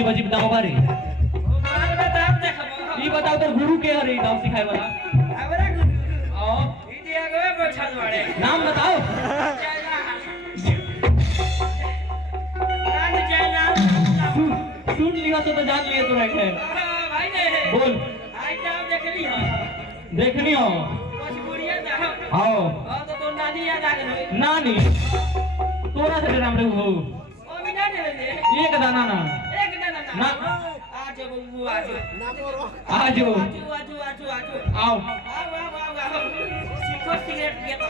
बजी बताओ बारे ये बताओ तो गुरु के हरे नाम सिखाए वाला हमरा गुरु इति आगे बैठल बाड़े नाम बताओ नाम जयला सुन लिया तो जान लिए तो रखे भाई ने बोल आज जाओ देखली हो देखनी हो कुछ बुढ़िया जाओ आओ तो नानी याद आ गई नानी तोरा से नाम रे हो ओ बिना दे एक दाना ना ना आजो बबू आजो आजो आओ आओ सीखो सिगरेट पिए तो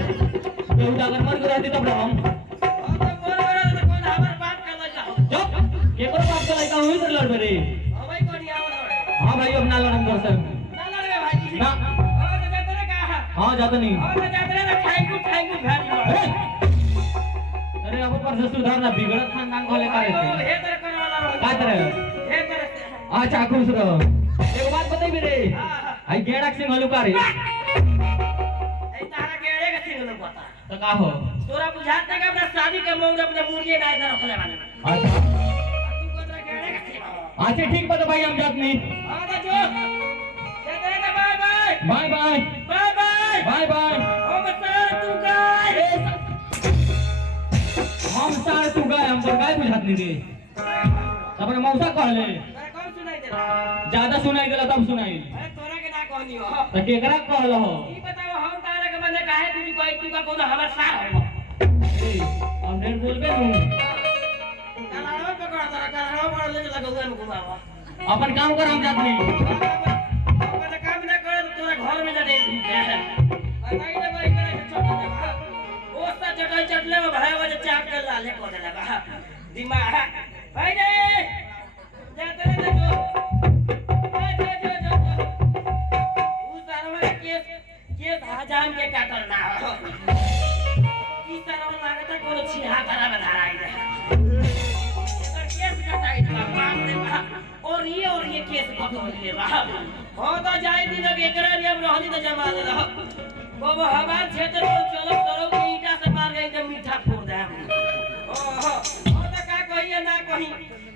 अगर मर गया तब हम लड़ रे हाँ भाई अब ना लड़म कर सब ना हाँ जाता नहीं अरे अब पर से सुधारना बिगड़त खानदान को लेकर का तरह अच्छा खुश रहो एक बात बताई मेरे आई गेड़ा सिंह हलुका रे तो का हो तोरा बुझाते कि अपना शादी के मौके अपने मुर्गे गाय से रखले बानी अच्छा तू कोतरा गेड़े के सेवा अच्छा ठीक बा तो भाई हम जात नहीं हां तो जो कहते हैं bye bye bye bye bye bye bye bye ओ बता तू गाय हम सार तू गाय हम तो गाय बुझात नहीं रे अपने मौसा कहले अरे कौन सुनाई देला ज्यादा सुनाई देला तब सुनाई अरे तोरा के ना कहनी हो तो केकरा कहल हो ई बताओ हम तारा के मने काहे तू कोई तू का कोनो हमर सार हो अब ढेर बोलबे तू कलावा पकड़ा तारा कलावा पकड़ ले चला गौवा में घुमावा अपन काम कर हम जात नहीं अपन काम ना करे तो तोरा घर में जा दे बताई ना भाई करे छोटा जा ओस्ता चटाई चटले में भाई वाले चाप के लाले को देला बा दिमाग भाई रे जाते रे जो उस सारा केस हजाम के काटल ना हो ई तरह लागत कोनो छिहा करा में धराई रे एकर केस कटाई बा बाप रे बाप और ये केस कटल ले बा हो तो जाई दिन अब एकरा लिए रहली तो जमा दे रहो बाबा हमार क्षेत्र में चलो करो के ईटा से मार गई तो मीठा फोड़ दे ओहो हो तो का कहिए ना कहि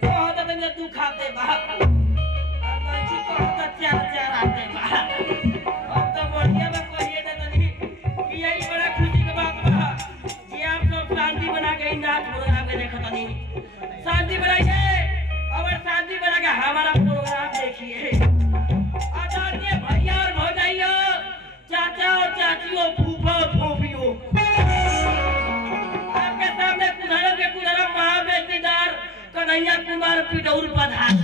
हो तो तने तू खाते बा अब अच्छी को तो चार आते बा अब तो बढ़िया में कहिए ना तनी कि यही बड़ा खुशी की बात बा कि आप सब शांति बना के नाच प्रोग्राम के देखत नहीं शांति बनाइए और शांति बना के हमारा प्रोग्राम देखिए आदरणीय भैया और भौजाइयो चाचा और चाचियों फूफा और फूफियों आपके सामने कुधरम के कुधरम महाबेटीदार कन्हैया कुमार पिटौर पधार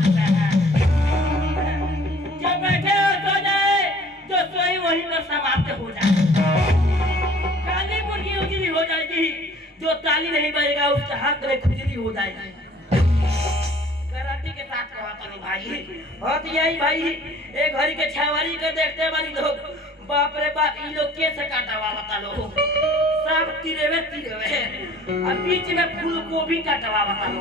जब बैठे हो सो जाए तो सोई वहीं पर समाप्त हो जाए काली मुर्गी उजली हो जाएगी जो ताली नहीं बजेगा उसके हाथ में खुजली हो जाएगी गारंटी के साथ कहता नहीं भाई बहुत यही भाई एक घड़ी के छावारी के देखते बानी लोग बाप रे बाप इन लोग कैसे काटवा बता लो सब तिरेवे अब बीच में फूल गोभी काटवा बता लो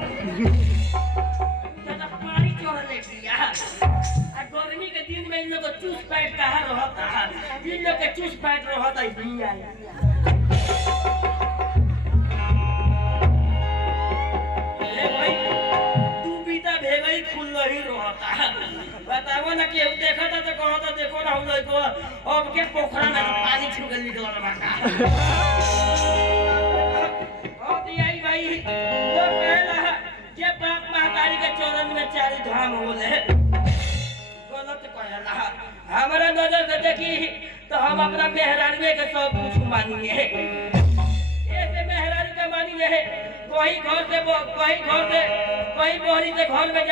जब पानी चोर ले लिया आ गर्मी के दिन में इन लोग को चूस पैट कहाँ रहता है इन लोग के चूस पैट रहता है भैया भाई तू बीता भेगई फूल नहीं रहता बताओ ना कि देखा था तो कहो तो देखो ना हम लोग को अब के पोखरा में पानी छू के निकलल बाका और यही भाई तो कहला के बाप महतारी के चरण में चारी धाम होले गलत कहला हमारा नजर से देखी तो हम अपना मेहरानी के सब कुछ मानिए ऐसे मेहरानी का मानिए कोई घर से कोई बोहरी से घर में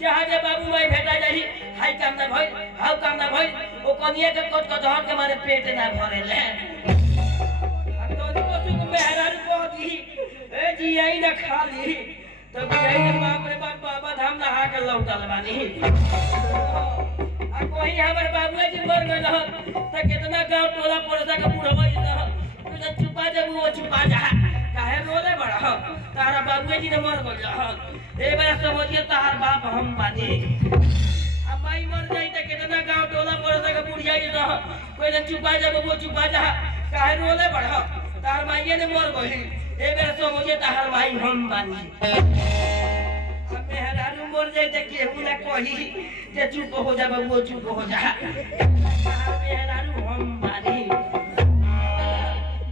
जहाँ जे बाबू माई भेटा जाही हाई काम ना भइल हाउ काम ना भइल ओ कनिया के कोट को धर के मारे पेट ना भरेले बियाई ना खाली तो बियाई के बाप रे बाप बाबा धाम नहा के लौटल बानी आ कोई हमर बाबूए जी मर गइल त कितना गांव टोला पड़ोसा के बुढ़वा जी तो छुपा जब वो छुपा जा काहे रोले बड़ा तारा बाबूए जी ने मर गइल ए बार समझिए तार बाप हम बानी अब माई मर जाई त कितना गांव टोला पड़ोसा के बुढ़िया जी तो कोई न छुपा जब वो छुपा जा काहे रोले बड़ा तार माईए ने मर गइल ए बेर तो मुझे तार भाई हम बानी अब मेहरारू मर जाए तो केहू ना कही जे चुप हो जा बबुओ चुप हो जा मेहरारू हम बानी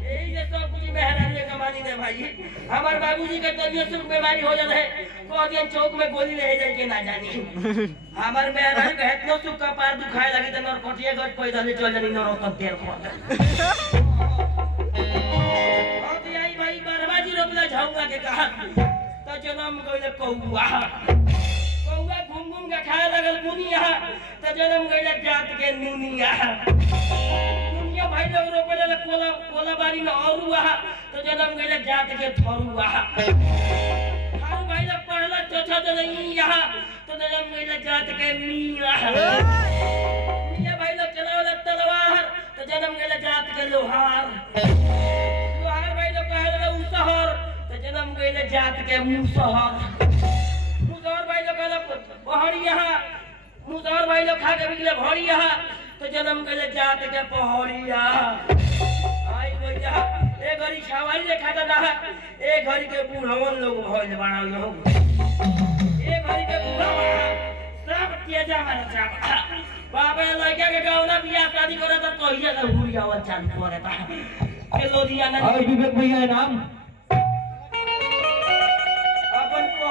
यही जे सब कुछ मेहरारू के कमानी ने भाई हमार बाबूजी के तबियत सुख बीमारी हो जाए को दिन चौक में गोली ले जाए के ना जानी हमार मेहरारू के इतना सुख का पार दुखाए लगे तो नरकटिया गट पैदल चल जानी नरक तेल खा झाऊंगा के कहा तो जन्म गइले कौआ कौआ घूम घूम के खाए लगल मुनिया तो जन्म गइले जात के नुनिया मुनिया भाई लोग रोपले कोला बारी में औरुआ तो जन्म गइले जात के थरुआ हां भाई लोग पढ़ला चौथा तो नहीं यहां तो जन्म गइले जात के मिया मिया भाई लोग चलावला तलवार तो जन्म गइले जात के लोहार लोहार भाई लोग कहला उसहर जन्म गइले जात के मुसहर मुसहर भाई लोग कहला पहाड़िया मुसहर भाई लोग खा के बिगले भड़िया तो जन्म गइले जात के पहाड़िया आई भैया ए घड़ी छावाली ले खाता ना ए घड़ी के बूढ़वन लोग भइल बड़ा लोग ए घड़ी के बूढ़वन सब तेजा मारे जा बाबा लड़का के गावना बियाह शादी करे तो कहिया का हुरियावन चालू करे ता के लोदियाना और विवेक भैया नाम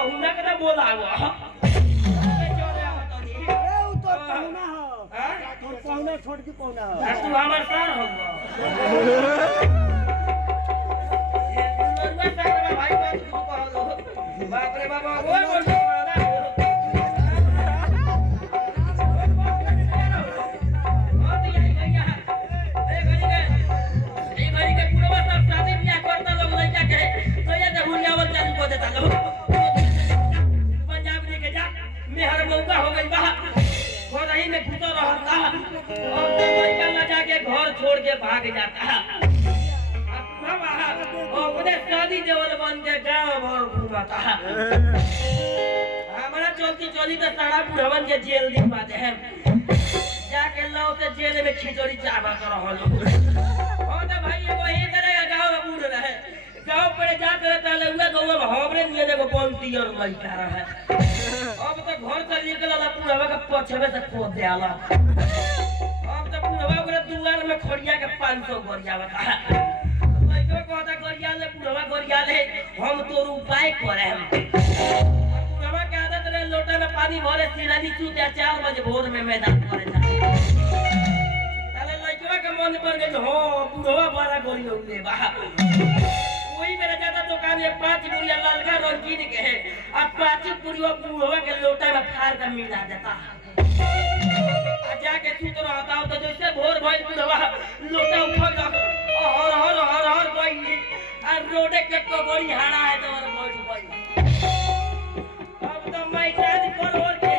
हुना के बोलावा पहुना छोड़ के पहुना तू हमर सार हो भाई बाप रे बाबा ओए बोल मेहर मौका हो गई बा घर ही में घुसा रहता और लड़का ना जाके घर छोड़ के भाग जाता अब अपने शादी देवल बन के गांव भर घूमता हमारा चलती चली तो सारा बुढ़वन के जेल दिखवा दे जाके लाओ से जेल में खिचड़ी चावा कर रहलो और तो भाई वही तरह गांव में बूढ़ रहे गांव पर जाते रहता लउआ गांव में हमरे निये देखो पंती और लइका रहे अब तो घर से निकलला पूरा का पछवे से खोद देला अब तो पूरा के दुआर में खड़िया के 500 गोरिया बता लइका कहता गोरिया ले पूरा गोरिया ले हम तोर उपाय करे हम पूरा के आदत रे लोटा में पानी भरे सिरानी चूते 4 बजे भोर में मैदान करे जा ताले लइका के मन पर गई हो पूरा बड़ा गोरिया ले बा वही मेरा ज्यादा दुकान में 5 बुढ़िया लालका रंगीन के है अब 5 बुढ़िया बूढ़वा के लोटा में फाड़ कर मिला देता आ जाके सूत रहता हो तो जैसे भोर भइल बूढ़वा लोटा उठा हर हर हर हर गई आ रोडे के तो बड़ी हाड़ा है तो बैठ गई अब तो मैं जान पर और के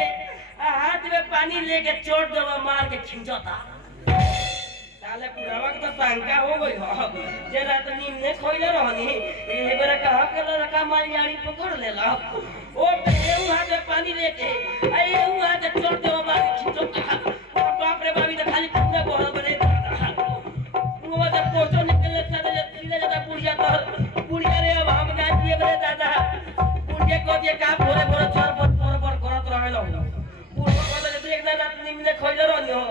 हाथ में पानी लेके चोट दवा मार के खींचता साले पुरावा के तो शंका हो गई हो जे रात नींद ने खोइले रहनी ए बेरा कहा के लड़का मारी आड़ी पकड़ लेला ओ एऊ हाथ में पानी लेके आ एऊ हाथ चोट दे मार खींचो बाप रे बाबी तो खाली पुंगा बोल बने वो जब पोछो निकले साले सीधे जाता बुढ़िया तो बुढ़िया रे अब हम ना दिए बरे दादा बुढ़िया को दिए का भोरे भोरे चोर पर करत रहेलो बुढ़वा को तो एक रात नींद ने खोइले रहनी हो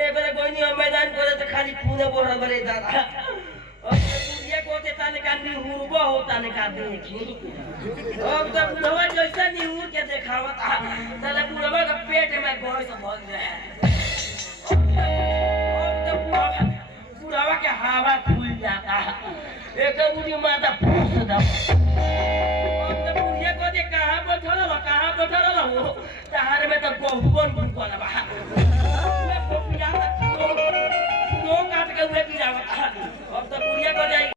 ए बेरा गोइनी मैदान करे तो खाली पुंगा बोल बरे दादा और बुढ़िया को देता ने का निहुरबो होता ने का देखी अब तो बुढ़वा जैसा निहुर के देखावत साले बुढ़वा का पेट में गोइस भर रहा अब तो बुढ़वा के हवा खुल जाता एक बुढ़ी माता फूस दो अब तो बुढ़िया को दे कहां बैठल हो तार में तो गोबन भूकल बा मैं पोपिया तो काट के उहे गिरावत अब तो बुढ़िया को जाई